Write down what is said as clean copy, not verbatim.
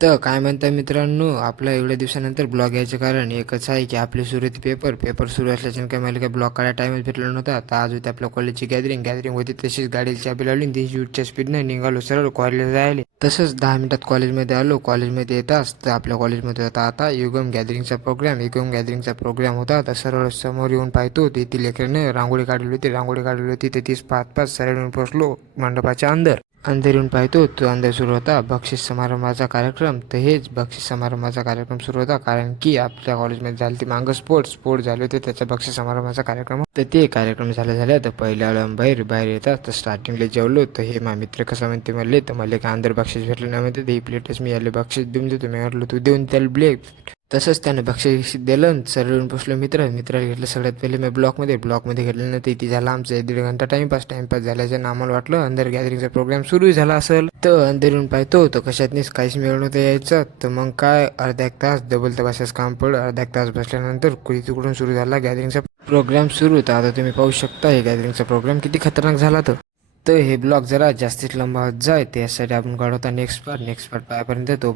तर काय म्हणता मित्रांनो, आपला एवढ्या दिवसानंतर ब्लॉग यायचं कारण एकच आहे की आपले सुरू होते पेपर सुरू असल्याच्यानं काय मला काही ब्लॉग काढायला टाईमच भेटला नव्हता. तर आज होती आपल्या कॉलेजची गॅदरिंग होती. तशीच गाडीची चाबी लावली 300 स्पीडनं निघालो सरळ कॉलेजला जायला. तसंच 10 मिनिटात कॉलेजमध्ये आलो. कॉलेजमध्ये येताच तर आपल्या कॉलेजमध्ये होता आता युगम गॅदरिंगचा प्रोग्राम होता. तर सरळ समोर येऊन पाहतो तेथील लेकराने रांगोळी काढली होती ते तीच पाहत सरळ येऊन पोचलो मंडपाच्या अंदर येऊन पाहतो तो अंदर सुरू होता बक्षीस समारंभाचा कार्यक्रम. तर हेच बक्षीस समारंभाचा कार्यक्रम सुरू होता कारण की आपल्या कॉलेजमध्ये झाले ते मागं स्पोर्ट झाले होते त्याच्या बक्षीस समारंभाचा कार्यक्रम. तर ते कार्यक्रम झाल्या तर पहिल्या वेळा बाहेर येतात तर स्टार्टिंगला जेवलो. तर हे मा मित्र कसं म्हणते म्हणले तर मला काय अंदर बक्षीस भेटलं नाही म्हणते. ते प्लेटच मी याले बक्षीस देऊन देतो. मी म्हटलं तू देऊन त्याला ब्लेक. तसंच त्यानं बक्षीस दिलं. सरळ येऊन बसलो मित्राला घेतलं सगळ्यात पहिले मी ब्लॉकमध्ये घेतल्यानंतर इथे झाला आमचा 1-1.5 घंटा टाइमपास झाल्याचं आम्हाला वाटलं अंदर गॅदरिंगचा प्रोग्राम सुरू झाला असेल. तर अंदर येऊन पाहतो तर कशातनीच काहीच मिळून नव्हतं यायचं. तर मग काय अर्धा एक तास डबल तर बसायचं काम पडलं. अर्धा एक तास बसल्यानंतर तिकडून सुरू झाला गॅदरिंगचा प्रोग्राम सुरू. तर आता तुम्ही पाहू शकता हे गॅदरिंगचा प्रोग्राम किती खतरनाक झाला. तर हे ब्लॉग जरा जास्तीत लंबा होत जाय त्यासाठी आपण काढवता नेक्स्ट पार्ट पाहायपर्यंत तो